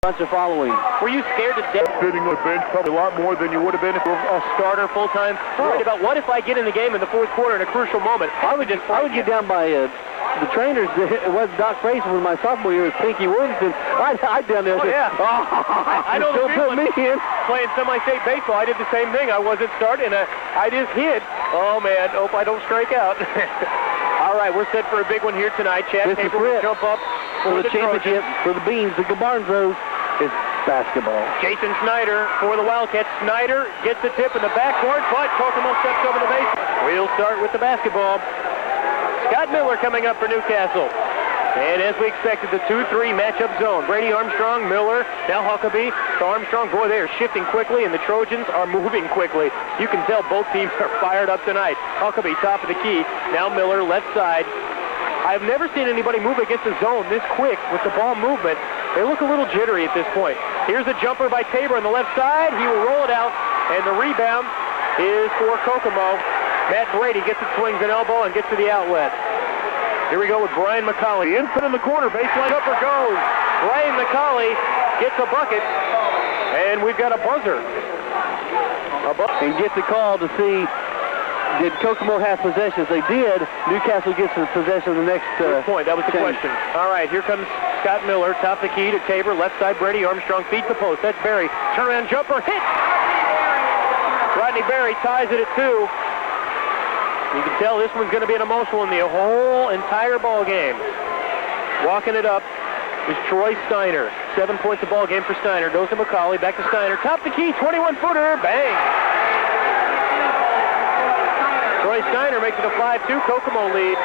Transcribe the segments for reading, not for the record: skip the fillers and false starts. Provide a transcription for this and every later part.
bunch of following. Were you scared to death? Sitting on the bench probably a lot more than you would have been if you were A starter full-time? Worried about what if I get in the game in the fourth quarter in a crucial moment? I would get down by the trainers. It wasn't Doc Fraser with my sophomore year. It was Pinky Williamson. I'd down there. Oh, yeah. I know the put me in. Playing semi-state baseball, I did the same thing. I wasn't starting. I just hit. Oh, man. Hope I don't strike out. All right, we're set for a big one here tonight. Chad Tabor will jump up for the championship, for the Beans, the Gabarnzos. It's basketball. Jason Snyder for the Wildcats. Snyder gets the tip in the backcourt, but Kokomo steps over the base. We'll start with the basketball. Scott Miller coming up for Newcastle. And as we expected, the 2-3 matchup zone. Brady Armstrong, Miller, now Huckabee to Armstrong. Boy, they are shifting quickly, and the Trojans are moving quickly. You can tell both teams are fired up tonight. Huckabee, top of the key. Now Miller, left side. I've never seen anybody move against the zone this quick with the ball movement. They look a little jittery at this point. Here's a jumper by Tabor on the left side. He will roll it out, and the rebound is for Kokomo. Matt Brady gets it, swings an elbow, and gets to the outlet. Here we go with Brian McCauley. Inside in the corner, baseline jumper goes. Brian McCauley gets a bucket, and we've got a buzzer. And gets a call to see, did Kokomo have possession? If they did, Newcastle gets the possession of the next point. That was the question. All right, here comes Scott Miller, top the key to Tabor, left side Brady Armstrong, feeds the post. That's Berry. Turnaround jumper, hit! Rodney Berry ties it at 2. You can tell this one's going to be an emotional one the whole entire ball game. Walking it up is Troy Steiner. 7 points a ball game for Steiner. Goes to McCauley, back to Steiner. Top the key, 21-footer, bang! Troy Steiner makes it a 5-2 Kokomo lead.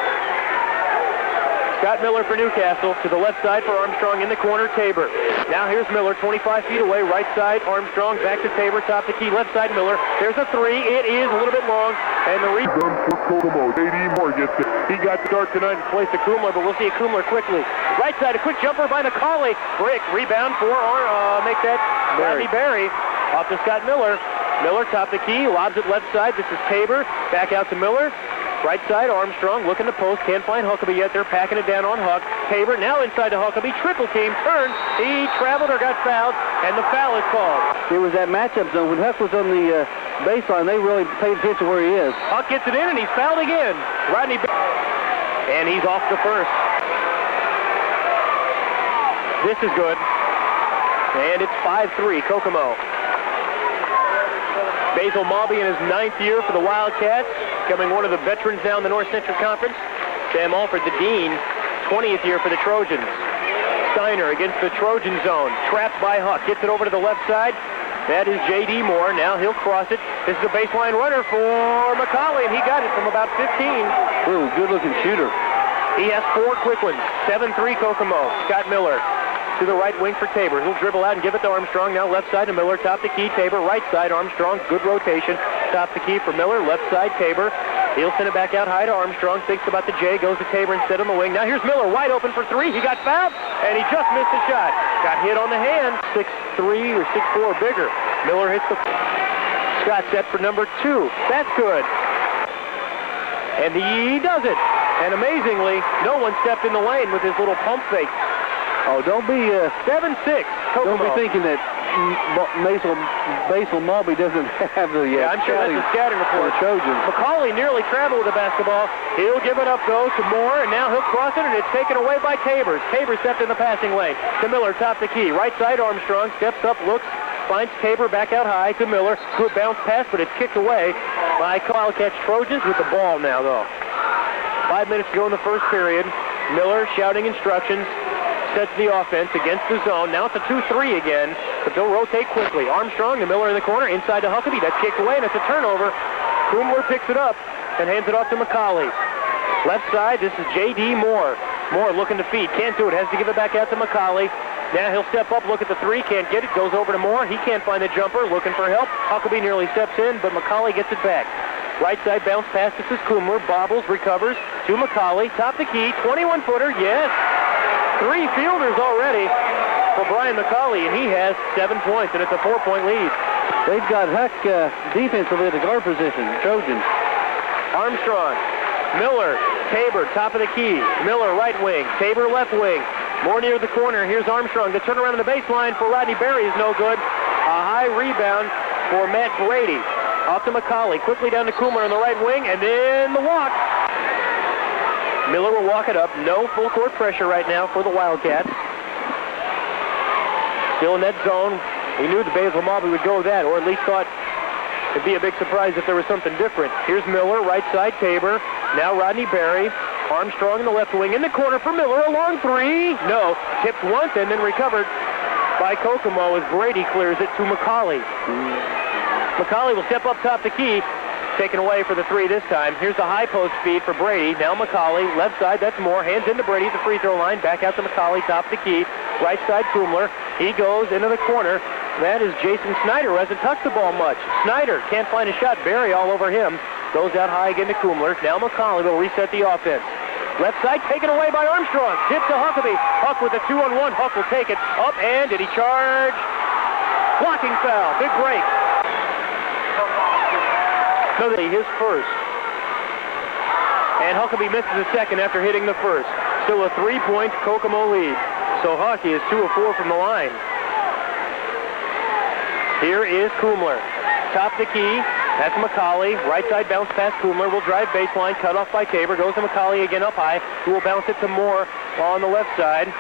Scott Miller for Newcastle to the left side for Armstrong in the corner, Tabor. Now here's Miller, 25 feet away, right side, Armstrong, back to Tabor, top the key, left side Miller. There's a 3, it is a little bit long, and the rebound for Kokomo. J.D. Moore gets it. He got the start tonight in place of Kumler, but we'll see a Kumler quickly. Right side, a quick jumper by McCauley. Brick, rebound for, make that Rodney Berry. Off to Scott Miller. Miller, top the key, lobs it left side. This is Tabor, back out to Miller. Right side, Armstrong, looking to post, can't find Huckabee yet. They're packing it down on Huck. Tabor now inside to Huckabee, triple team, turns. He traveled or got fouled, and the foul is called. It was that matchup zone. When Huck was on the baseline, they really paid attention where he is. Huck gets it in, and he's fouled again. Rodney, and he's off the first. This is good. And it's 5-3, Kokomo. Basil Maubey in his 9th year for the Wildcats, becoming one of the veterans now in the North Central Conference. Sam Alford, the dean, 20th year for the Trojans. Steiner against the Trojan zone, trapped by Huck, gets it over to the left side. That is J.D. Moore. Now he'll cross it. This is a baseline runner for McCauley, and he got it from about 15. Ooh, good-looking shooter. He has 4 quick ones. 7-3 Kokomo. Scott Miller to the right wing for Tabor. He'll dribble out and give it to Armstrong. Now left side to Miller. Top the key, Tabor. Right side, Armstrong. Good rotation. Top the key for Miller. Left side, Tabor. He'll send it back out high to Armstrong. Thinks about the J. Goes to Tabor instead on the wing. Now here's Miller wide open for 3. He got fouled, and he just missed the shot. Got hit on the hand. 6'3" or 6'4" bigger. Miller hits the... Scott set for number 2. That's good. And he does it. And amazingly, no one stepped in the lane with his little pump fake. Oh, don't be 7-6. Don't be thinking that Basil Maubey doesn't have the yeah, I'm sure that's a scouting report. Trojans. McCauley nearly traveled with the basketball. He'll give it up though to Moore, and now he'll cross it, and it's taken away by Tabor. Tabor stepped in the passing lane. To Miller, top the key. Right side, Armstrong steps up, looks, finds Tabor back out high to Miller. Good bounce pass, but it's kicked away by Wildcats. Trojans with the ball now though. 5 minutes to go in the first period. Miller shouting instructions. Sets the offense against the zone. Now it's a 2-3 again, but they'll rotate quickly. Armstrong to Miller in the corner, inside to Huckabee. That's kicked away, and it's a turnover. Kumler picks it up and hands it off to McCauley. Left side, this is J.D. Moore. Moore looking to feed. Can't do it. Has to give it back out to McCauley. Now he'll step up, look at the 3. Can't get it. Goes over to Moore. He can't find the jumper. Looking for help. Huckabee nearly steps in, but McCauley gets it back. Right side bounce pass. This is Kumler. Bobbles, recovers to McCauley. Top the key. 21-footer. Yes. 3 fielders already for Brian McCauley, and he has 7 points, and it's a 4-point lead. They've got Huck defensively at the guard position, Trojans. Armstrong, Miller, Tabor, top of the key. Miller, right wing. Tabor, left wing. More near the corner. Here's Armstrong. The turnaround on the baseline for Rodney Berry is no good. A high rebound for Matt Brady. Off to McCauley. Quickly down to Kumler on the right wing, and then the walk. Miller will walk it up. No full court pressure right now for the Wildcats. Still in that zone. We knew the Basil Mobby would go that, or at least thought it'd be a big surprise if there was something different. Here's Miller, right side, Tabor. Now Rodney Berry. Armstrong in the left wing in the corner for Miller. A long three. No. Tipped once and then recovered by Kokomo as Brady clears it to McCauley. McCauley will step up top the key. Taken away for the three this time. Here's the high post feed for Brady. Now McCauley, left side, that's Moore. Hands into Brady at the free throw line. Back out to McCauley, top the key. Right side, Kumler. He goes into the corner. That is Jason Snyder, who hasn't touched the ball much. Snyder can't find a shot. Barry all over him. Goes out high again to Kumler. Now McCauley will reset the offense. Left side taken away by Armstrong. Tip to Huckabee. Huck with a 2-on-1. Huck will take it up, and did he charge? Blocking foul. Big break. So his first. And Huckabee misses the second after hitting the first. Still a 3-point Kokomo lead. So Hockey is 2 of 4 from the line. Here is Kumler. Top the key. That's McCauley. Right side bounce pass. Kumler will drive baseline. Cut off by Tabor. Goes to McCauley again up high. Who will bounce it to Moore on the left side.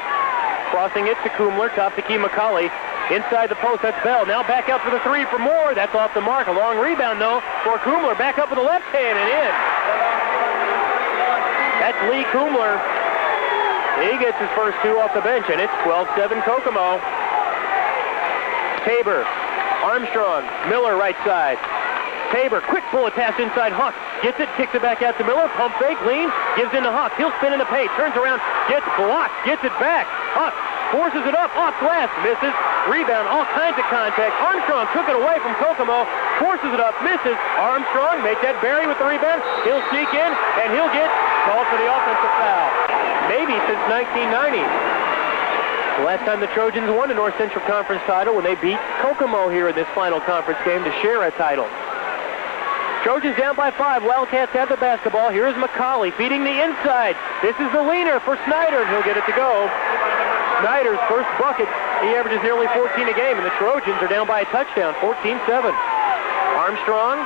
Crossing it to Kumler. Top the key McCauley. Inside the post, that's Bell. Now back out for the three for Moore. That's off the mark. A long rebound, though, for Kumler. Back up with the left hand and in. That's Lee Kumler. He gets his first two off the bench, and it's 12-7 Kokomo. Tabor, Armstrong, Miller right side. Tabor, quick bullet pass inside Huck. Gets it, kicks it back out to Miller. Pump fake, leans, gives in to Huck. He'll spin in the paint, turns around, gets blocked, gets it back. Huck forces it up, off glass, misses. Rebound, all kinds of contact. Armstrong took it away from Kokomo, forces it up, misses. Armstrong, make that Barry with the rebound. He'll sneak in, and he'll get called for the offensive foul. Maybe since 1990. The last time the Trojans won the North Central Conference title when they beat Kokomo here in this final conference game to share a title. Trojans down by 5. Wildcats have the basketball. Here's McCauley feeding the inside. This is the leaner for Snyder, and he'll get it to go. Snyder's first bucket. He averages nearly 14 a game, and the Trojans are down by a touchdown, 14-7. Armstrong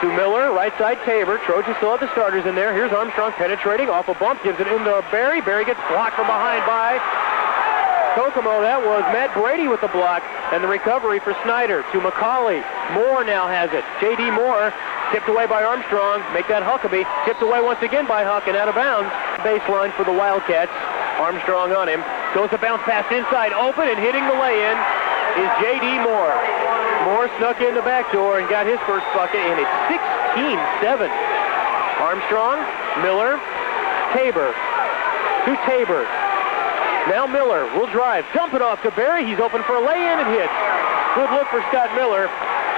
to Miller, right side Tabor. Trojans still have the starters in there. Here's Armstrong penetrating off a bump, gives it into Barry. Barry gets blocked from behind by Kokomo. That was Matt Brady with the block, and the recovery for Snyder to McCauley. Moore now has it. J.D. Moore tipped away by Armstrong. Make that Huckabee. Tipped away once again by Huck and out of bounds. Baseline for the Wildcats. Armstrong on him. Goes a bounce pass inside, open, and hitting the lay-in is J.D. Moore. Moore snuck in the back door and got his first bucket, and it's 16-7. Armstrong, Miller, Tabor. To Tabor. Now Miller will drive. Dump it off to Barry. He's open for a lay-in and hits. Good look for Scott Miller.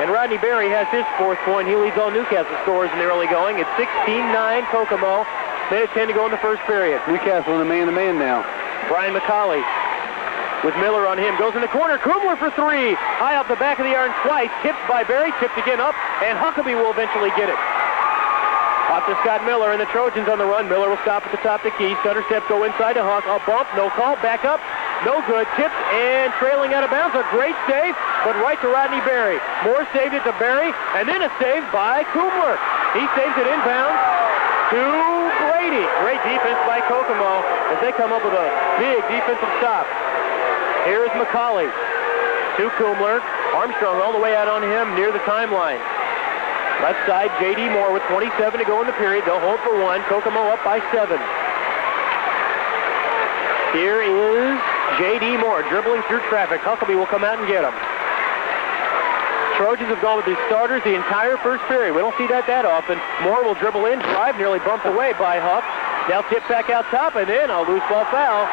And Rodney Berry has his fourth point. He leads all Newcastle scorers in the early going. It's 16-9 Kokomo. Minute 10 to go in the first period. Newcastle in the man-to-man now. Brian McCauley with Miller on him. Goes in the corner. Kumler for three. High off the back of the iron twice. Tipped by Barry. Tipped again up. And Huckabee will eventually get it. Off to Scott Miller and the Trojans on the run. Miller will stop at the top of the key. Stutter step go inside to Huck. A bump. No call. Back up. No good. Tipped and trailing out of bounds. A great save, but right to Rodney Berry. Moore saved it to Berry, and then a save by Kumler. He saves it inbounds to Brady. Great defense by Kokomo as they come up with a big defensive stop. Here is McCauley to Kumler. Armstrong all the way out on him near the timeline. Left side, J.D. Moore with 27 to go in the period. They'll hold for one. Kokomo up by 7. Here is J.D. Moore dribbling through traffic. Huckabee will come out and get him. Trojans have gone with these starters the entire first period. We don't see that often. Moore will dribble in, drive, nearly bumped away by Huck. Now tip back out top, and then a loose ball foul.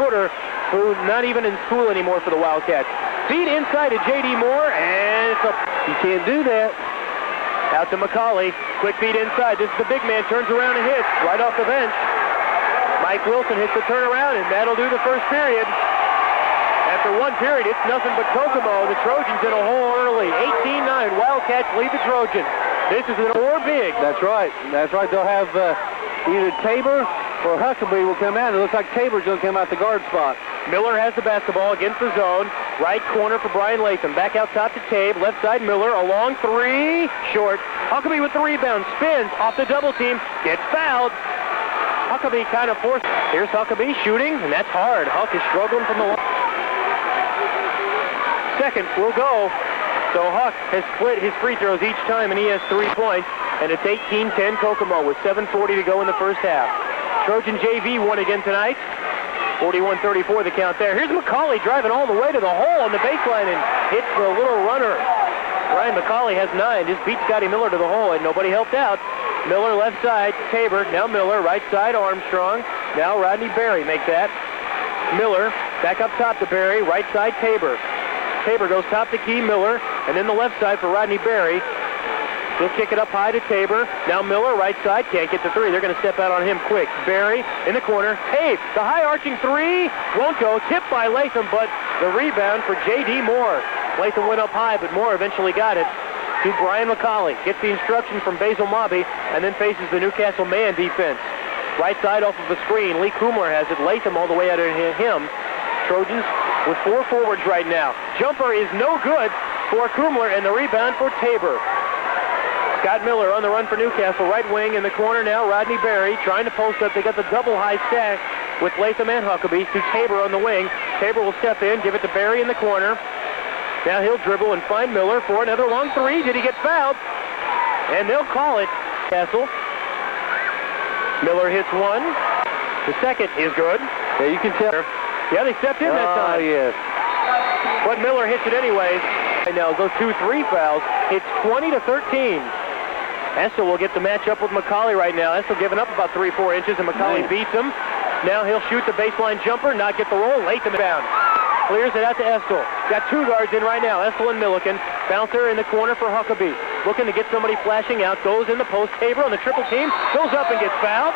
Footer, who's not even in school anymore for the Wildcats. Feed inside to J.D. Moore, and it's up. You can't do that. Out to McCauley. Quick feed inside. This is the big man. Turns around and hits right off the bench. Mike Wilson hits the turnaround, and that'll do the first period. After one period, it's nothing but Kokomo. The Trojans in a hole early. 18-9. Wildcats lead the Trojans. This is an or big. That's right. That's right. They'll have either Tabor Well, Huckabee will come out. It looks like Tabor's going to come out the guard spot. Miller has the basketball against the zone. Right corner for Brian Latham. Back out top to Tabe. Left side Miller. A long three. Short. Huckabee with the rebound. Spins off the double team. Gets fouled. Huckabee kind of forced. Here's Huckabee shooting, and that's hard. Huck is struggling from the line. Second will go. So Huck has split his free throws each time, and he has 3 points. And it's 18-10 Kokomo with 7:40 to go in the first half. Trojan JV won again tonight. 41-34 the count there. Here's McCauley driving all the way to the hole on the baseline and hits the little runner. Ryan McCauley has 9. Just beat Scotty Miller to the hole, and nobody helped out. Miller left side, Tabor. Now Miller, right side Armstrong. Now Rodney Berry makes that. Miller back up top to Berry, right side Tabor. Tabor goes top to key, Miller, and then the left side for Rodney Berry. He'll kick it up high to Tabor. Now Miller, right side, can't get the three. They're going to step out on him quick. Berry in the corner. Tabe, the high arching three, won't go. Tipped by Latham, but the rebound for J.D. Moore. Latham went up high, but Moore eventually got it to Brian McCauley. Gets the instruction from Basil Mobby, and then faces the Newcastle man defense. Right side off of the screen. Lee Kumler has it. Latham all the way out of him. Trojans with 4 forwards right now. Jumper is no good for Kumler, and the rebound for Tabor. Scott Miller on the run for Newcastle. Right wing in the corner now. Rodney Berry trying to post up. They got the double high stack with Latham and Huckabee to Tabor on the wing. Tabor will step in, give it to Berry in the corner. Now he'll dribble and find Miller for another long three. Did he get fouled? And they'll call it. Castle. Miller hits one. The second is good. Yeah, you can tell. Yeah, they stepped in that time. Yes. But Miller hits it anyways. And now those 2-3 fouls. It's 20-13. Estel will get the matchup with McCauley right now. Estel giving up about 3-4 inches, and McCauley beats him. Now he'll shoot the baseline jumper, not get the roll. Latham down. Clears it out to Estel. Got 2 guards in right now. Estel and Milliken. Bouncer in the corner for Huckabee. Looking to get somebody flashing out. Goes in the post. Tabor on the triple team. Goes up and gets fouled.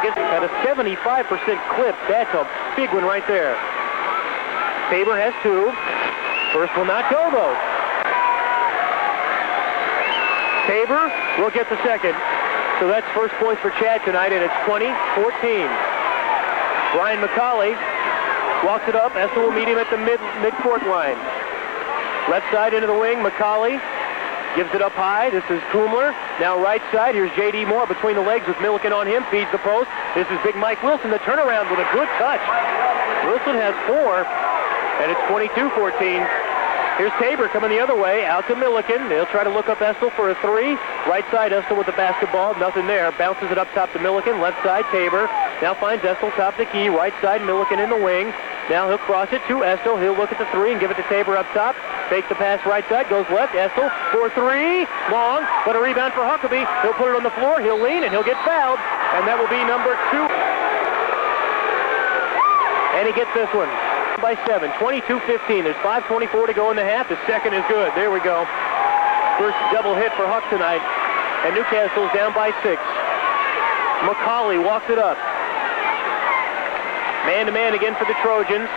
Against at a 75% clip. That's a big one right there. Tabor has 2. First will not go, though. Tabor will get the second. So that's first points for Chad tonight, and it's 20-14. Brian McCauley walks it up. Estel will meet him at the mid-court line. Left side into the wing. McCauley gives it up high. This is Kumler. Now right side. Here's J.D. Moore between the legs with Milliken on him. Feeds the post. This is big Mike Wilson. The turnaround with a good touch. Wilson has 4, and it's 22-14. Here's Tabor coming the other way, out to Milliken. They'll try to look up Estel for a 3. Right side, Estel with the basketball. Nothing there. Bounces it up top to Milliken. Left side, Tabor. Now finds Estel top the key. Right side, Milliken in the wing. Now he'll cross it to Estel. He'll look at the 3 and give it to Tabor up top. Takes the pass right side, goes left. Estel for 3. Long, but a rebound for Huckabee. He'll put it on the floor. He'll lean, and he'll get fouled. And that will be number 2. And he gets this one. By 7, 22-15. There's 5:24 to go in the half. The second is good. There we go. First double hit for Huck tonight. And Newcastle's down by 6. McCauley walks it up. Man-to-man again for the Trojans.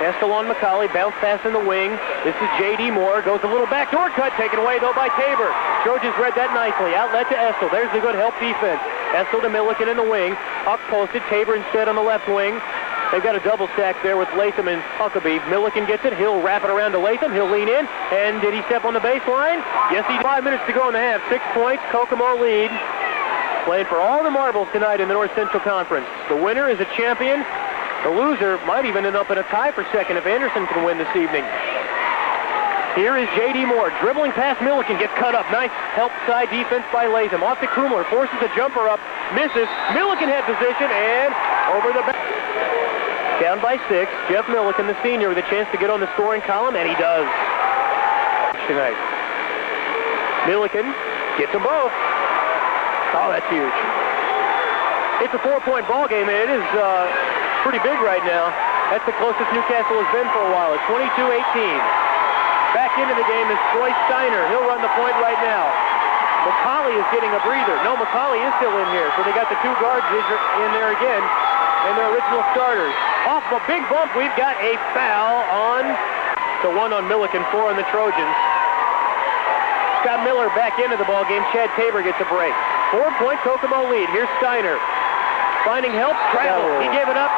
Estel on McCauley. Bounce pass in the wing. This is J.D. Moore. Goes a little backdoor cut. Taken away, though, by Tabor. Trojans read that nicely. Outlet to Estel. There's the good help defense. Estel to Milliken in the wing. Huck posted. Tabor instead on the left wing. They've got a double stack there with Latham and Huckabee. Milliken gets it. He'll wrap it around to Latham. He'll lean in. And did he step on the baseline? Yes, he did. 5 minutes to go in the half. 6 points. Kokomo lead. Playing for all the marbles tonight in the North Central Conference. The winner is a champion. The loser might even end up in a tie for second if Anderson can win this evening. Here is J.D. Moore. Dribbling past Milliken. Gets cut up. Nice help side defense by Latham. Off to Kumler. Forces a jumper up. Misses. Milliken had position. And over the back. Down by 6. Jeff Milliken, the senior, with a chance to get on the scoring column, and he does tonight. Milliken gets them both. Oh, that's huge. It's a 4-point ball game, and it is pretty big right now. That's the closest Newcastle has been for a while. It's 22-18. Back into the game is Troy Steiner. He'll run the point right now. McCauley is getting a breather. No, McCauley is still in here, so they got the 2 guards in there again, and their original starters. Off a big bump, we've got a foul on the 1 on Milliken, 4 on the Trojans. Scott Miller back into the ball game. Chad Tabor gets a break. 4-point Kokomo lead. Here's Steiner. finding help, travel. He gave it up.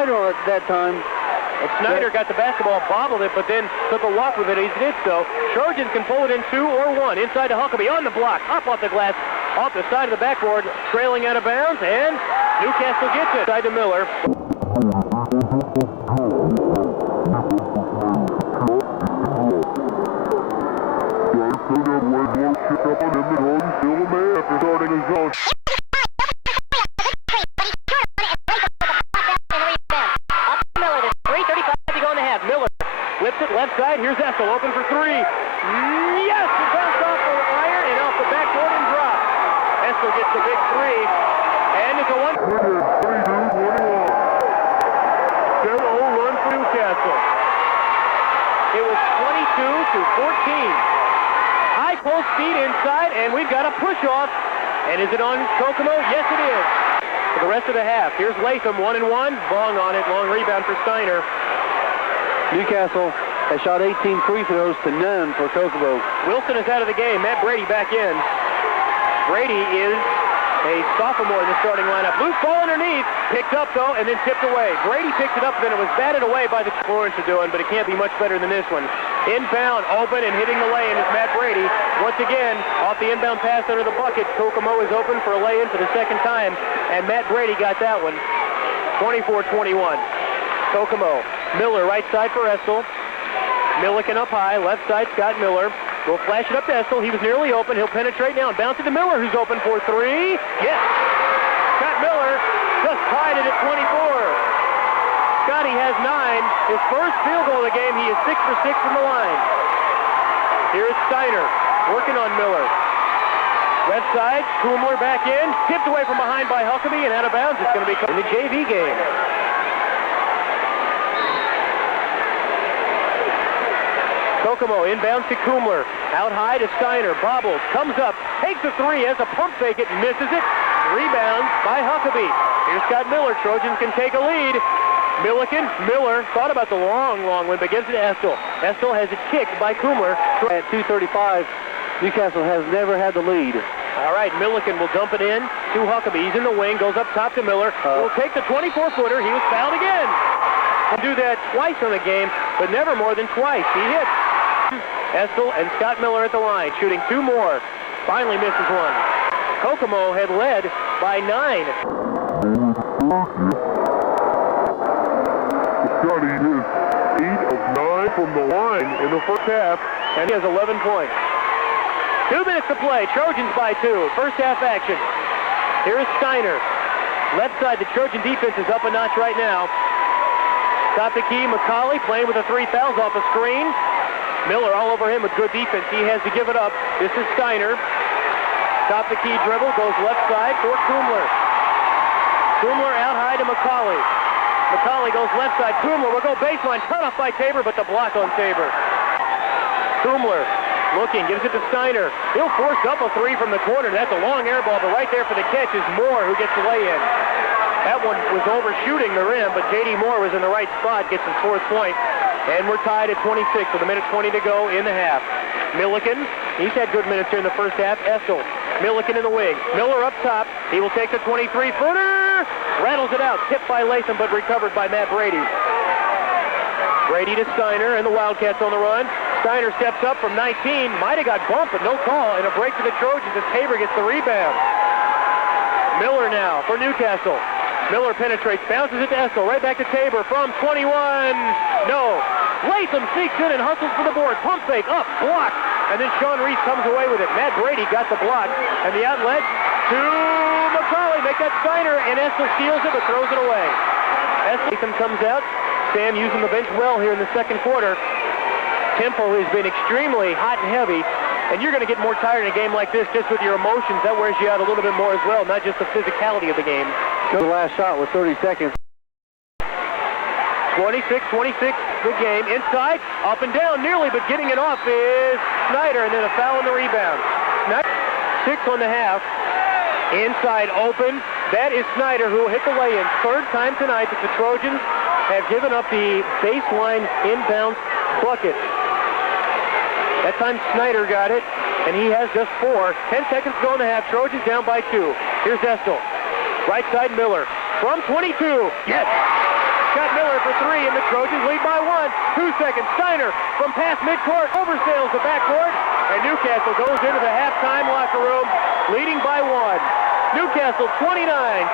At that time. And Snyder got the basketball, bobbled it, but then took a walk with it as he did so. Trojans can pull it in 2 or 1. Inside to Huckabee on the block, up off the glass, off the side of the backboard, trailing out of bounds, and Newcastle gets it. Side to Miller. Left side, here's Essel, open for 3. Yes, it bounced off the iron and off the backboard and dropped. Essel gets the big 3, and it's a 1. 7-0 run for Newcastle. It was 22-14. High post speed inside, and we've got a push-off. And is it on Kokomo? Yes, it is. For the rest of the half, here's Latham, 1-1. Long on it, long rebound for Steiner. Newcastle has shot 18 free throws to none for Kokomo. Wilson is out of the game. Matt Brady back in. Brady is a sophomore in the starting lineup. Loose ball underneath. Picked up, though, and then tipped away. Brady picked it up, then it was batted away by the Florence are doing, but it can't be much better than this one. Inbound, open, and hitting the lay-in is Matt Brady. Once again, off the inbound pass under the bucket, Kokomo is open for a lay-in for the second time, and Matt Brady got that one. 24-21. Kokomo. Miller, right side for Essel. Milliken up high, left side, Scott Miller. Will flash it up to Essel. He was nearly open. He'll penetrate now and bounce it to Miller, who's open for 3. Yes! Scott Miller just tied it at 24. Scotty has 9. His first field goal of the game. He is 6 for 6 from the line. Here's Steiner working on Miller. Left side, Kumler back in. Tipped away from behind by Huckabee and out of bounds. It's going to be in the JV game. Kokomo inbounds to Kumler. Out high to Steiner. Bobbles. Comes up. Takes a 3. Has a pump fake it. Misses it. Rebound by Huckabee. Here's Scott Miller. Trojans can take a lead. Milliken. Miller thought about the long one, but gives it to Essel. Essel has it kicked by Kumler. At 2:35, Newcastle has never had the lead. All right, Milliken will dump it in to Huckabee. He's in the wing. Goes up top to Miller. Will take the 24-footer. He was fouled again. He'll do that twice in the game, but never more than twice. He hits. Essel and Scott Miller at the line, shooting 2 more. Finally misses one. Kokomo had led by 9. Scotty is 8 of 9 from the line in the first half. And he has 11 points. 2 minutes to play. Trojans by 2. First half action. Here is Steiner. Left side, the Trojan defense is up a notch right now. Top the key, McCauley playing with the 3 fouls off a screen. Miller all over him with good defense. He has to give it up. This is Steiner. Top the key dribble, goes left side for Kumler. Kumler out high to McCauley. McCauley goes left side. Kumler will go baseline. Cut off by Tabor, but the block on Tabor. Kumler looking, gives it to Steiner. He'll force up a 3 from the corner. That's a long air ball, but right there for the catch is Moore, who gets the lay-in. That one was overshooting the rim, but J.D. Moore was in the right spot, gets his 4th point. And we're tied at 26 with 1:20 to go in the half. Milliken, he's had good minutes here in the first half. Essel, Milliken in the wing. Miller up top. He will take the 23-footer. Rattles it out. Tipped by Latham, but recovered by Matt Brady. Brady to Steiner, and the Wildcats on the run. Steiner steps up from 19. Might have got bumped, but no call. And a break to the Trojans as Tabor gets the rebound. Miller now for Newcastle. Miller penetrates, bounces it to Essel, right back to Tabor from 21. No. Latham sneaks in and hustles for the board. Pump fake, up, blocked. And then Sean Reese comes away with it. Matt Brady got the block. And the outlet to McCauley. Make that Steiner, and Essel steals it but throws it away. Latham comes out. Sam using the bench well here in the second quarter. Tempo has been extremely hot and heavy. And you're going to get more tired in a game like this just with your emotions. That wears you out a little bit more as well, not just the physicality of the game. The last shot was 30 seconds. 26-26, good game. Inside, up and down nearly, but getting it off is Snyder, and then a foul on the rebound. 6 on the half. Inside open. That is Snyder who will hit the lay-in. 3rd time tonight that the Trojans have given up the baseline inbounds bucket. That time Snyder got it, and he has just 4. 10 seconds to go in the half. Trojans down by 2. Here's Essel. Right side Miller. from 22. Yes! Got Miller for three, and the Trojans lead by one. 2 seconds. Steiner from past midcourt oversails the backcourt, and Newcastle goes into the halftime locker room, leading by one. Newcastle 29,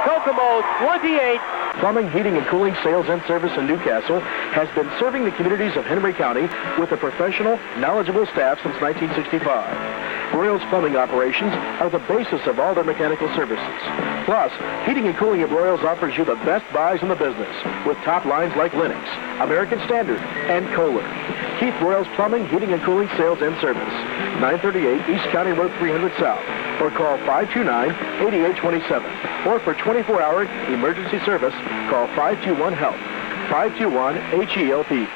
Kokomo 28. Plumbing, Heating, and Cooling Sales and Service in Newcastle has been serving the communities of Henry County with a professional, knowledgeable staff since 1965. Broyles Plumbing operations are the basis of all their mechanical services. Plus, Heating and Cooling at Broyles offers you the best buys in the business with top lines like Lennox, American Standard, and Kohler. Keith Broyles Plumbing, Heating, and Cooling Sales and Service, 938 East County Road 300 South, or call 529-8827. Or for 24-hour emergency service, call 521-HELP, 521-HELP.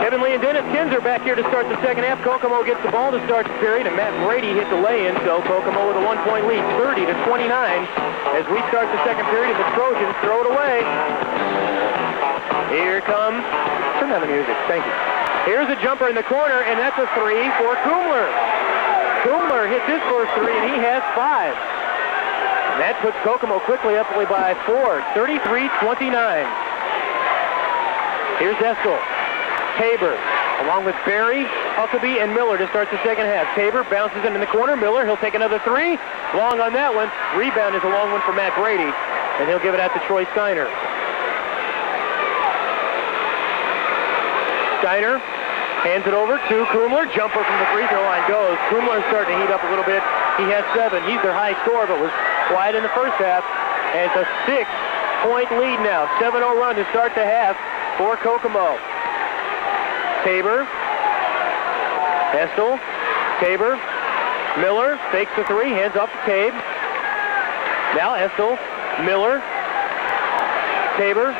Kevin Lee and Dennis Kinzer back here to start the second half. Kokomo gets the ball to start the period, and Matt Brady hit the lay-in, so Kokomo with a 1-point lead, 30-29. As we start the second period, and the Trojans throw it away. Here comes, turn down the music, thank you. Here's a jumper in the corner, and that's a three for Kumler. Kumler hits his first three, and he has 5. And that puts Kokomo quickly up by 4, 33-29. Here's Eskel. Tabor, along with Barry, Huckabee, and Miller to start the second half. Tabor bounces in the corner. Miller, he'll take another three. Long on that one. Rebound is a long one for Matt Brady, and he'll give it out to Troy Steiner. Steiner hands it over to Kumler. Jumper from the free throw line goes. Kumler's starting to heat up a little bit. He has 7. He's their high scorer, but was quiet in the first half. And it's a 6-point lead now. 7-0 run to start the half for Kokomo. Tabor, Estel, Tabor, Miller fakes the three, hands off to Tabe. Now Estel, Miller, Tabor.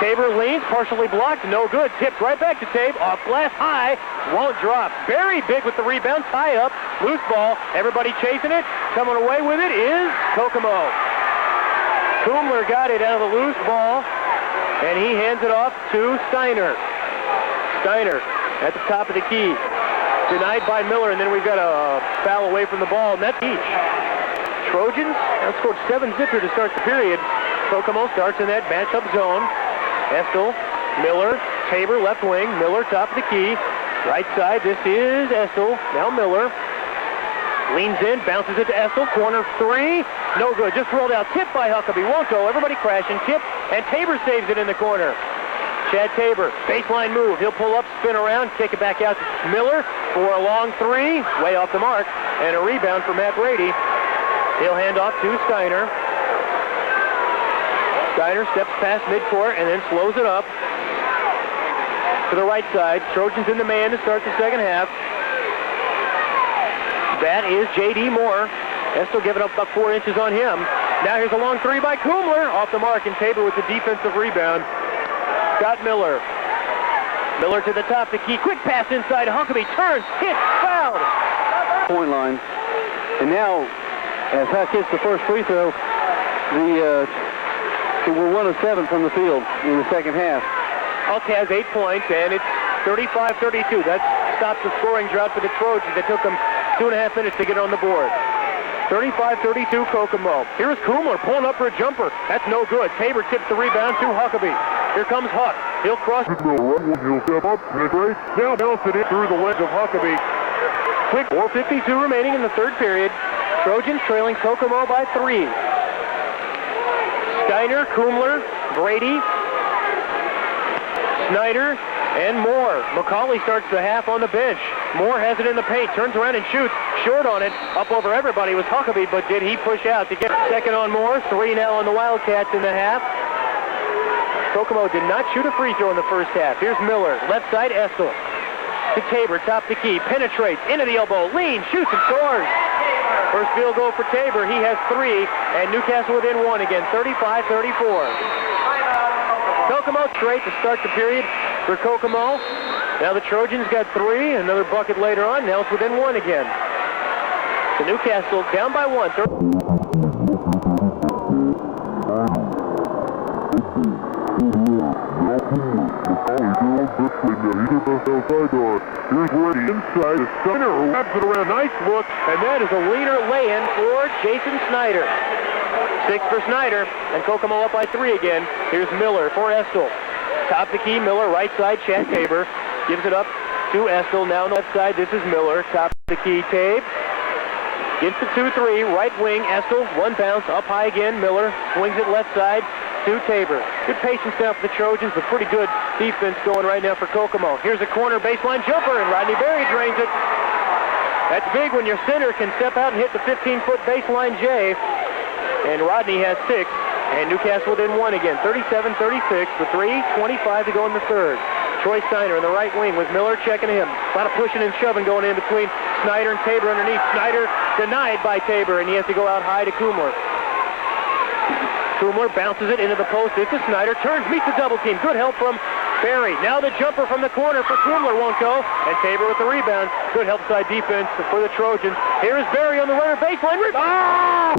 Tabor leans, partially blocked, no good. Tipped right back to Tabe, off glass high, won't drop. Very big with the rebound, tie up, loose ball, everybody chasing it. Coming away with it is Kokomo. Kumler got it out of the loose ball, and he hands it off to Steiner. Steiner at the top of the key. Denied by Miller, and then we've got a foul away from the ball, and that's each. Trojans outscored 7-zip to start the period. Kokomo starts in that matchup zone. Estel, Miller, Tabor left wing, Miller top of the key. Right side, this is Estel, now Miller. Leans in, bounces it to Estel, corner three. No good, just rolled out, tipped by Huckabee, won't go. Everybody crashing, tip, and Tabor saves it in the corner. Chad Tabor, baseline move. He'll pull up, spin around, kick it back out to Miller for a long three, way off the mark, and a rebound for Matt Brady. He'll hand off to Steiner. Steiner steps past midcourt and then slows it up to the right side. Trojans in the man to start the second half. That is J.D. Moore. Estel giving up about 4 inches on him. Now here's a long three by Kumler, off the mark, and Tabor with the defensive rebound. Got Miller. Miller to the top, the key. Quick pass inside. Huckabee turns, hits, fouled. Point line. And now, as Huck hits the first free throw, we're 1 of 7 from the field in the second half. Huck has 8 points, and it's 35-32. That stops the scoring drought for the Trojans. It took them 2.5 minutes to get on the board. 35-32 Kokomo. Here's Kumler pulling up for a jumper. That's no good. Tabor tips the rebound to Huckabee. Here comes Huck. He'll cross. He'll step up, penetrate. Now bounce it in through the legs of Huckabee. Quick, 4:52 remaining in the third period. Trojans trailing Kokomo by 3. Steiner, Kumler, Brady, Snyder, and Moore. McCauley starts the half on the bench. Moore has it in the paint, turns around and shoots. Short on it, up over everybody was Huckabee, but did he push out to get second on Moore? 3 now on the Wildcats in the half. Kokomo did not shoot a free throw in the first half. Here's Miller, left side, Estel. To Tabor, top the key, penetrates, into the elbow, leans, shoots and scores. First field goal for Tabor, he has 3, and Newcastle within 1 again, 35-34. Kokomo straight to start the period for Kokomo. Now the Trojans got 3, another bucket later on, now it's within 1 again. So Newcastle down by 1. outside door. Here's Brady inside. The Steiner wraps it around. Nice look. And that is a leaner lay-in for Jason Snyder. 6 for Snyder, and Kokomo up by 3 again. Here's Miller for Estill. Top the key, Miller, right side, Chad Tabor. Gives it up to Estill. Now on the left side, this is Miller. Top the key, Tabe. Gets the 2-3, right wing, Estill. One bounce, up high again, Miller. Swings it left side to Tabor. Good patience now for the Trojans, but pretty good defense going right now for Kokomo. Here's a corner baseline jumper, and Rodney Berry drains it. That's big when your center can step out and hit the 15-foot baseline J. And Rodney has 6, and Newcastle within 1 again. 37-36 with 3:25 to go in the third. Troy Steiner in the right wing with Miller checking him. A lot of pushing and shoving going in between Snyder and Tabor underneath. Snyder denied by Tabor, and he has to go out high to Kumler. Kumler bounces it into the post. This is Snyder. Turns, meets the double team. Good help from Berry. Now the jumper from the corner for Kumler won't go. And Tabor with the rebound. Good help side defense for the Trojans. Here is Berry on the runner baseline. Ah!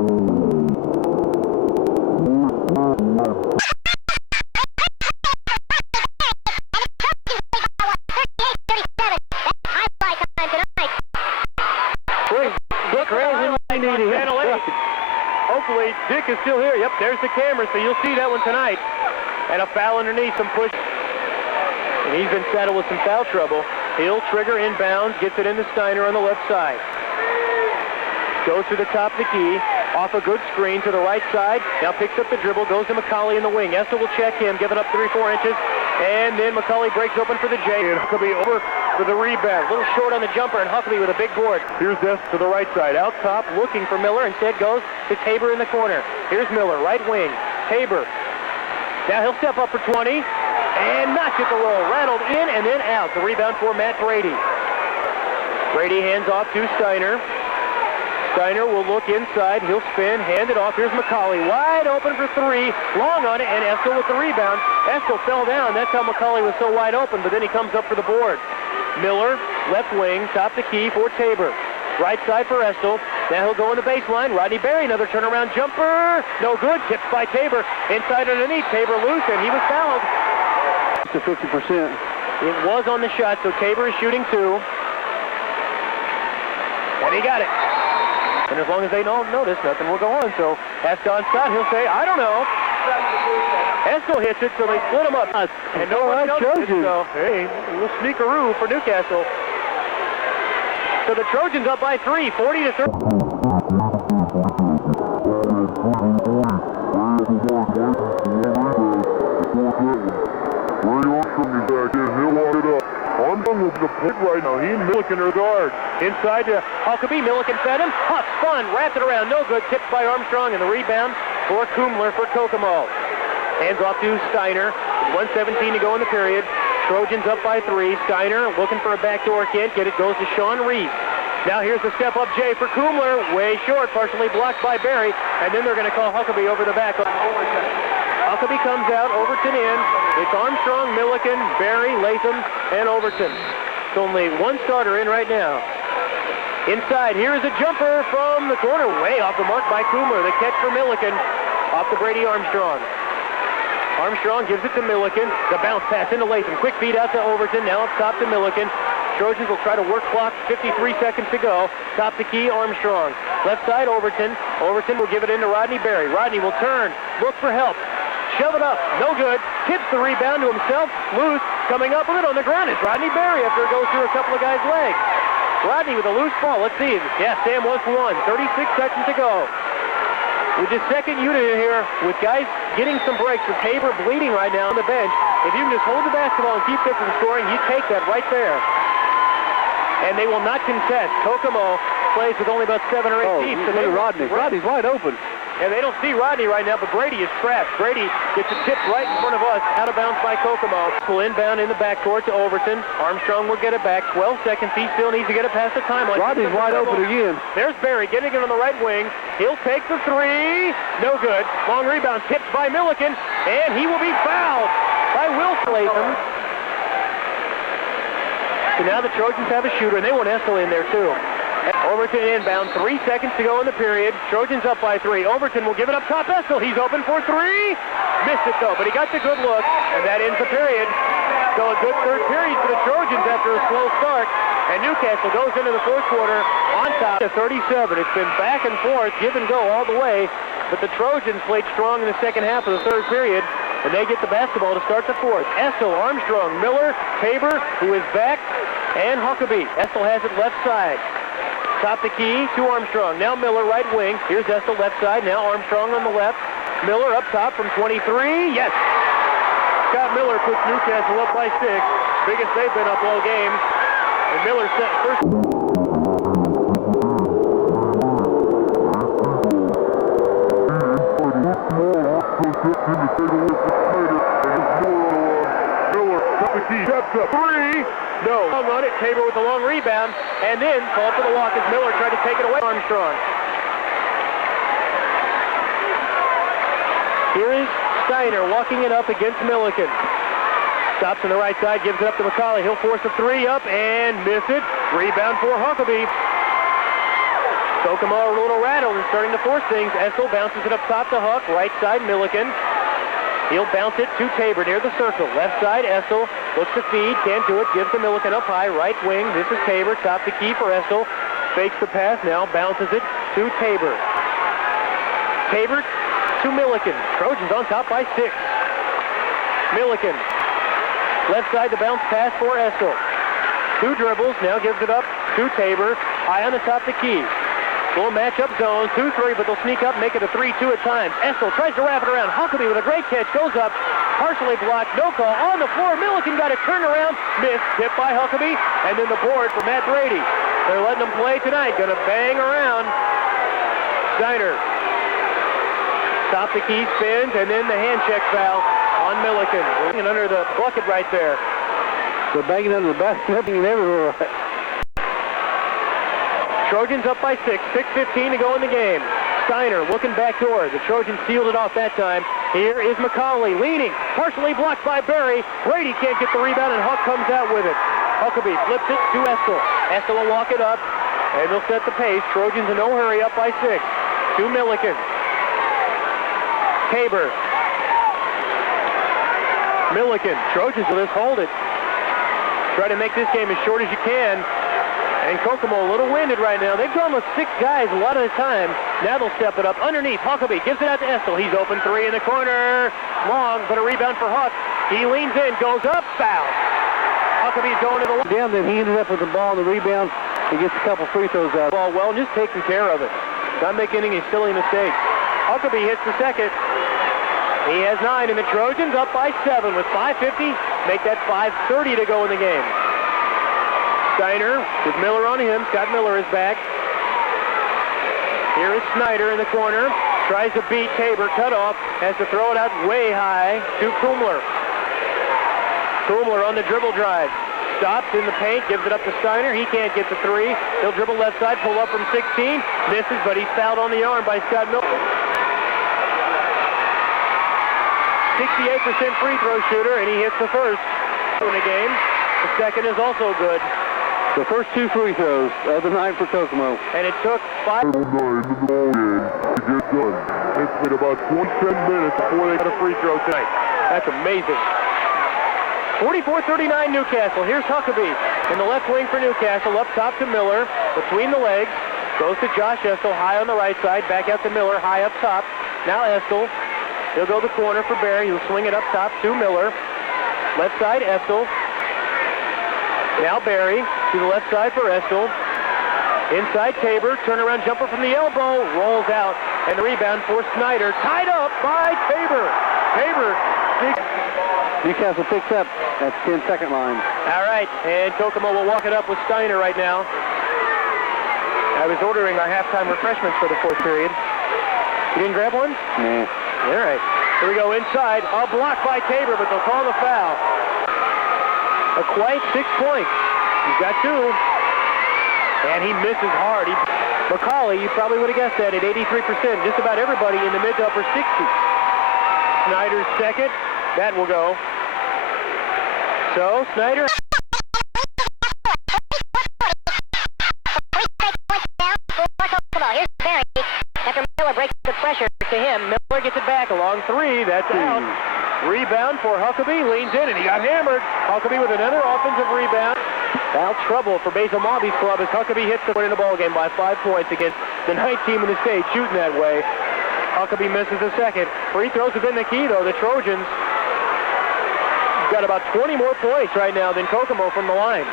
Hopefully, Dick is still here. Yep, there's the camera, so you'll see that one tonight. And a foul underneath, some push. And he's been saddled with some foul trouble. He'll trigger inbounds, gets it into Steiner on the left side. Goes to the top of the key, off a good screen to the right side. Now picks up the dribble, goes to McCauley in the wing. Estill will check him, give it up 3-4 inches. And then McCauley breaks open for the J. And Huckabee over for the rebound. A little short on the jumper, and Huckabee with a big board. Here's this to the right side. Out top, looking for Miller. Instead goes to Tabor in the corner. Here's Miller, right wing. Tabor. Now he'll step up for 20. And not get the roll. Rattled in and then out. The rebound for Matt Brady. Brady hands off to Steiner. Steiner will look inside. He'll spin, hand it off. Here's McCauley, wide open for 3. Long on it, and Estill with the rebound. Estill fell down. That's how McCauley was so wide open, but then he comes up for the board. Miller, left wing, top the key for Tabor. Right side for Estill. Now he'll go in the baseline. Rodney Berry, another turnaround jumper. No good. Tipped by Tabor. Inside underneath. Tabor loose, and he was fouled. To 50%. It was on the shot, so Tabor is shooting 2. And he got it. And as long as they don't notice, nothing will go on. So ask Don Scott, he'll say, I don't know. Estill hits it, so they split them up. And nobody noticed it, so hey, a little sneakeroo for Newcastle. So the Trojans up by 3, 40-30. Armstrong is the pick right now. He and Milliken are guard. Inside to Huckabee. Milliken fed him. Huff, spun, wrapped it around. No good. Tipped by Armstrong, and the rebound for Kumler for Kokomo. Hands off to Steiner. 1:17 to go in the period. Trojans up by 3. Steiner looking for a backdoor, can't get it. Goes to Sean Reese. Now here's the step-up J for Kumler. Way short, partially blocked by Berry. And then they're going to call Huckabee over the back. Huckabee comes out, Overton in. It's Armstrong, Milliken, Berry, Latham, and Overton. It's only one starter in right now. Inside, here is a jumper from the corner, way off the mark by Kumler. The catch for Milliken, off to Brady Armstrong. Armstrong gives it to Milliken. The bounce pass into Latham. Quick feed out to Overton, now up top to Milliken. Trojans will try to work clock, 53 seconds to go. Top the key, Armstrong. Left side, Overton. Overton will give it into Rodney Berry. Rodney will turn, look for help. Shove it up, no good. Tips the rebound to himself, loose. Coming up with it on the ground is Rodney Berry after it goes through a couple of guys' legs. Rodney with a loose ball, let's see. Yeah, Sam 1-for-1, 36 seconds to go. With the second unit in here, with guys getting some breaks, with Tabor bleeding right now on the bench, if you can just hold the basketball and keep them from scoring, you take that right there. And they will not contest. Kokomo plays with only about 7 or 8 teams. Look at Rodney. Rodney's wide open. And they don't see Rodney right now, but Brady is trapped. Brady gets a tip right in front of us, out of bounds by Kokomo. Will inbound in the backcourt to Overton. Armstrong will get it back. 12 seconds. He still needs to get it past the timeline. Rodney's wide open again. There's Berry getting it on the right wing. He'll take the 3. No good. Long rebound tipped by Milliken, and he will be fouled by Will Latham. So now the Trojans have a shooter, and they want Estill in there too. Overton inbound, 3 seconds to go in the period. Trojans up by 3. Overton will give it up top. Estill, he's open for 3. Missed it though, but he got the good look, and that ends the period. So a good third period for the Trojans after a slow start. And Newcastle goes into the fourth quarter on top to 37. It's been back and forth, give and go all the way. But the Trojans played strong in the second half of the third period. And they get the basketball to start the fourth. Essel, Armstrong, Miller, Tabor, who is back, and Huckabee. Essel has it left side. Top the key to Armstrong. Now Miller, right wing. Here's Essel, left side. Now Armstrong on the left. Miller up top from 23. Yes! Scott Miller puts Newcastle up by 6. Biggest they've been up all game. And Miller set first. Miller, top the key, steps up, 3. No. Hung on it, Tabor with a long rebound, and then called for the walk as Miller tried to take it away. Armstrong. Here is Steiner walking it up against Milliken. Stops on the right side, gives it up to McCauley. He'll force a 3 up and miss it. Rebound for Huckabee. Kokomo a little rattled and starting to force things. Essel bounces it up top to Huck. Right side, Milliken. He'll bounce it to Tabor near the circle. Left side, Essel looks to feed. Can't do it. Gives to Milliken up high. Right wing. This is Tabor. Top the key for Essel. Fakes the pass. Now bounces it to Tabor. Tabor to Milliken. Trojans on top by 6. Milliken. Left side, the bounce pass for Essel. 2 dribbles. Now gives it up to Tabor. High on the top the key. Full matchup zone, 2-3, but they'll sneak up, make it a 3-2 at times. Essel tries to wrap it around. Huckabee with a great catch, goes up, partially blocked, no call, on the floor. Milliken got a turnaround, missed, hit by Huckabee, and then the board for Matt Brady. They're letting him play tonight, gonna bang around. Steiner, top the key, spins, and then the hand check foul on Milliken. And under the bucket right there. They're banging under the basket, and everywhere. Trojans up by 6, 6:15 to go in the game. Steiner looking back door. The Trojans sealed it off that time. Here is McCauley leaning, partially blocked by Berry. Brady can't get the rebound, and Huck comes out with it. Huckabee flips it to Essel. Essel will walk it up, and they'll set the pace. Trojans in no hurry, up by 6. To Milliken. Tabor. Milliken. Trojans will just hold it. Try to make this game as short as you can. And Kokomo a little winded right now. They've gone with 6 guys a lot of the time. Now they'll step it up underneath. Huckabee gives it out to Essel. He's open 3 in the corner. Long, but a rebound for Huck. He leans in, goes up, foul. Huckabee's going to the line. Down, then he ended up with the ball and the rebound. He gets a couple free throws out. Ball well, just taking care of it. Not making any silly mistakes. Huckabee hits the second. He has 9, and the Trojans up by 7 with 5:50. Make that 5:30 to go in the game. Steiner with Miller on him. Scott Miller is back. Here is Snyder in the corner. Tries to beat Tabor. Cut off. Has to throw it out way high to Kumler. Kumler on the dribble drive. Stops in the paint. Gives it up to Steiner. He can't get the 3. He'll dribble left side. Pull up from 16. Misses, but he's fouled on the arm by Scott Miller. 68% free throw shooter, and he hits the first in the game. The second is also good. The first 2 free throws of the 9 for Kokomo. And it took 5. 9 in the ball game to get done. It's been about 10 minutes before they got a free throw tonight. That's amazing. 44-39 Newcastle. Here's Huckabee in the left wing for Newcastle. Up top to Miller. Between the legs. Goes to Josh Essel. High on the right side. Back out to Miller. High up top. Now Essel. He'll go the corner for Barry. He'll swing it up top to Miller. Left side, Essel. Now Barry to the left side for Essel. Inside Tabor. Turnaround jumper from the elbow. Rolls out. And the rebound for Snyder. Tied up by Tabor. Tabor. Newcastle picks up at the 10-second line. All right. And Kokomo will walk it up with Steiner right now. I was ordering our halftime refreshments for the fourth period. You didn't grab one? Nah. All right. Here we go inside. A block by Tabor, but they'll call the foul. A quiet 6 points. He's got 2. And he misses hard. McCauley, you probably would have guessed that, at 83%. Just about everybody in the mid to upper 60s. Snyder's second. That will go. So, Snyder... Here's Barry. After Miller breaks the pressure to him, Miller gets it back. A long 3. That's out. Rebound for Huckabee. Leans in, and he got hammered. Huckabee with another offensive rebound. Foul trouble for Basil Mobby's club as Huckabee hits the win in the ball game by 5 points against the 9th team in the state shooting that way. Huckabee misses a second. Free throws have been the key, though. The Trojans got about 20 more points right now than Kokomo from the line.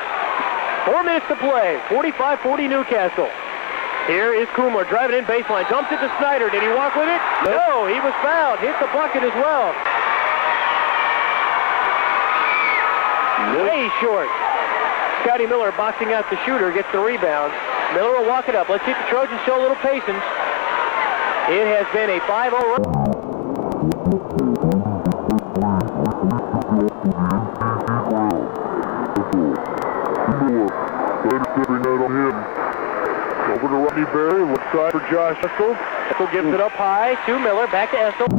4 minutes to play. 45-40 Newcastle. Here is Kumar driving in baseline. Dumps it to Snyder. Did he walk with it? No, he was fouled. Hit the bucket as well. Way short. Scotty Miller boxing out the shooter, gets the rebound. Miller will walk it up. Let's see if the Trojans show a little patience. It has been a 5-0 run. Over to Rodney Berry, left side for Josh Estel. Estel gives it up high to Miller, back to Estel. It's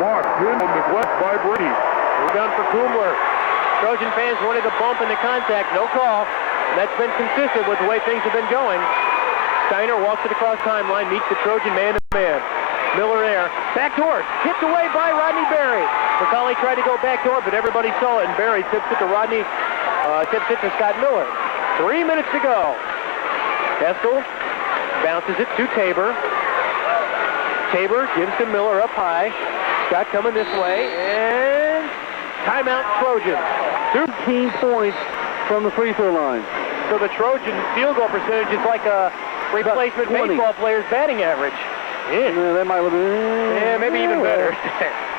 locked in on the left by Brady. Rebound for Kumler. Trojan fans wanted a bump in the contact, no call. That's been consistent with the way things have been going. Steiner walks it across timeline, meets the Trojan man-to-man. Miller there, backdoor, tipped away by Rodney Berry. McCauley tried to go backdoor, but everybody saw it, and Berry tips it to Rodney, tips it to Scott Miller. 3 minutes to go. Estel bounces it to Tabor. Tabor gives to Miller up high. Scott coming this way, and timeout Trojans. 13 points from the free throw line. So the Trojan field goal percentage is like a replacement baseball player's batting average. Yeah, that might have been... Yeah, maybe even better.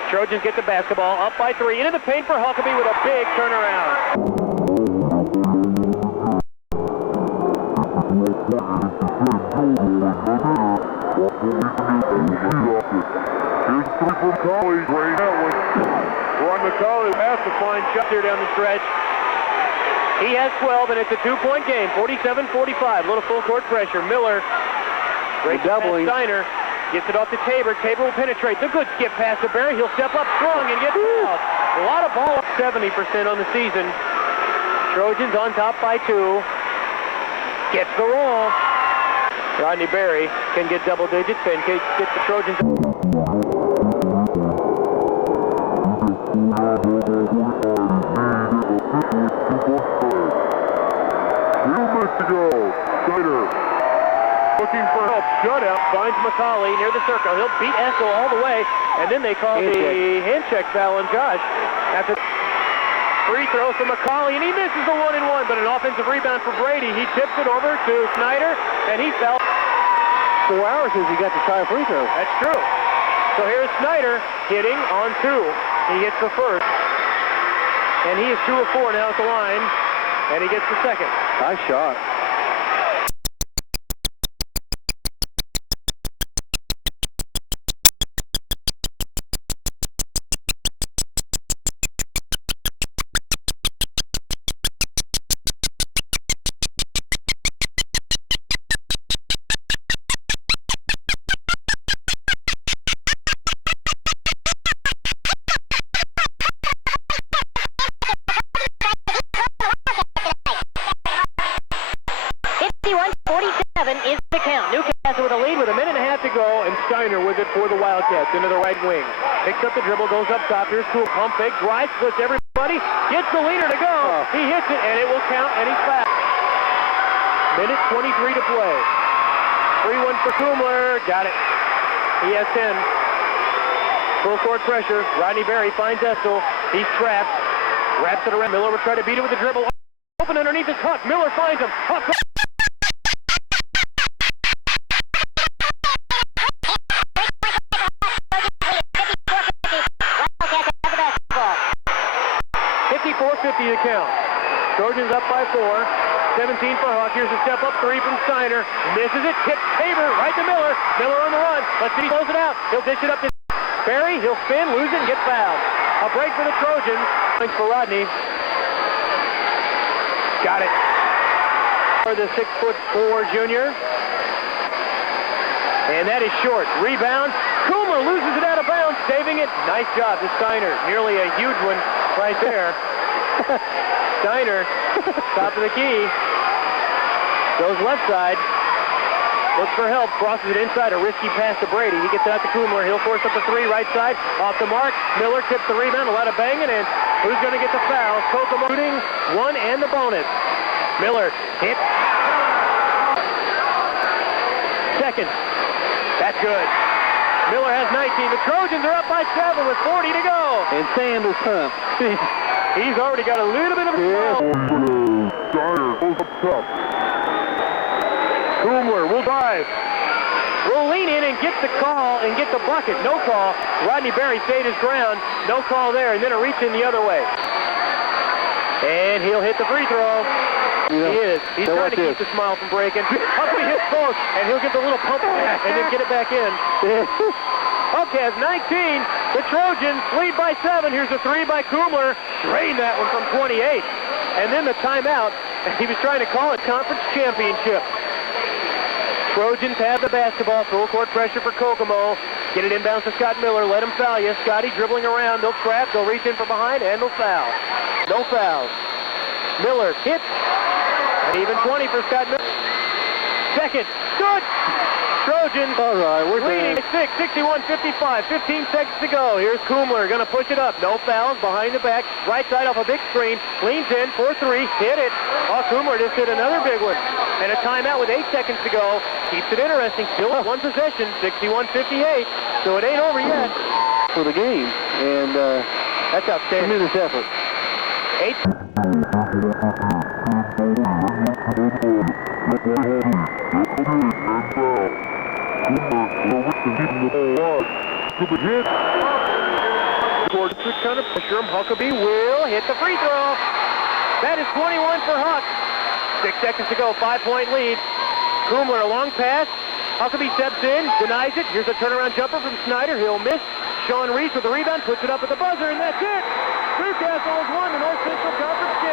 Trojans get the basketball up by 3. Into the paint for Huckabee with a big turnaround. Here's 3 from Colley. Great that one. Ron McCauley has to find Shot here down the stretch. He has 12, and it's a 2-point game. 47-45. Little full court pressure. Miller breaks doubling. Steiner. Gets it off to Tabor. Tabor will penetrate. The good skip pass to Berry. He'll step up strong and get fouled. A lot of ball. 70% on the season. Trojans on top by 2. Gets the roll. Rodney Berry can get double digits and get the Trojans. 2 minutes to go. Steiner looking for help. Shutout finds McCauley near the circle. He'll beat Estel all the way, and then they call the hand check foul on Josh. After free throw from McCauley, and he misses the 1-and-1, but an offensive rebound for Brady. He tips it over to Snyder, and he fell. 4 hours since he got to try a free throw. That's true. So here's Snyder hitting on 2. He hits the first, and he is 2 of 4 now at the line, and he gets the second. Nice shot. Is the count. Newcastle with a lead with a minute and a half to go, and Steiner with it for the Wildcats into the right wing. Picks up the dribble, goes up top. Here's Cool. Pump fake, drive, splits everybody. Gets the leader to go. He hits it, and it will count, and he's fouled. Minute 23 to play. 3-1 for Kumler. Got it. He has 10. Full court pressure. Rodney Berry finds Estel. He's trapped. Wraps it around. Miller will try to beat it with the dribble. Open underneath his Huck. Miller finds him. Huck. The count. Trojans up by 4. 17 for Huck. Here's a step-up 3 from Steiner. Misses it. Hits Tabor right to Miller. Miller on the run. Let's see. He close it out. He'll dish it up to Berry. He'll spin, lose it, and get fouled. A break for the Trojans. Thanks for Rodney. Got it. For the 6'4" junior. And that is short. Rebound. Kumler loses it out of bounds, saving it. Nice job to Steiner. Nearly a huge one right there. Steiner, top of the key. Goes left side. Looks for help. Crosses it inside. A risky pass to Brady. He gets it out to Kumler. He'll force up the three right side. Off the mark. Miller tips the rebound. A lot of banging. And who's going to get the foul? Kokomo shooting one and the bonus. Miller hit. Second. That's good. Miller has 19. The Trojans are up by 7 with 40 to go. And Sam is pumped. He's already got a little bit of a smile. Steiner goes up top. Kumler will drive. Will lean in and get the call and get the bucket. No call. Rodney Berry stayed his ground. No call there. And then a reach in the other way. And he'll hit the free throw. Yeah. He is. He's trying to keep the smile from breaking. Huckabee hits both, and he'll get the little pump and then get it back in. Okay, has 19. The Trojans lead by 7. Here's a three by Kumler. Drained that one from 28. And then the timeout. He was trying to call it conference championship. Trojans have the basketball. Full court pressure for Kokomo. Get it inbounds to Scott Miller. Let him foul you. Scotty dribbling around. They'll trap. They'll reach in from behind, and they'll foul. No fouls. Miller hits. And even 20 for Scott Miller. Second. Good. Trojans All right, we're leading done. 6, 61-55. 15 seconds to go. Here's Kumler going to push it up. No fouls. Behind the back. Right side off a big screen. Leans in for 3. Hit it. Oh, Kumler just hit another big one. And a timeout with 8 seconds to go. Keeps it interesting. Still at one possession. 61-58. So it ain't over yet. For the game. And That's outstanding. tremendous effort. 8. Towards the kind of pressure him. Huckabee will hit the free throw. That is 21 for Huck. 6 seconds to go. 5-point lead. Kumler, a long pass. Huckabee steps in, denies it. Here's a turnaround jumper from Snyder. He'll miss. Sean Reese with the rebound, puts it up at the buzzer, and that's it. Newcastle has won the North Central Conference Championship.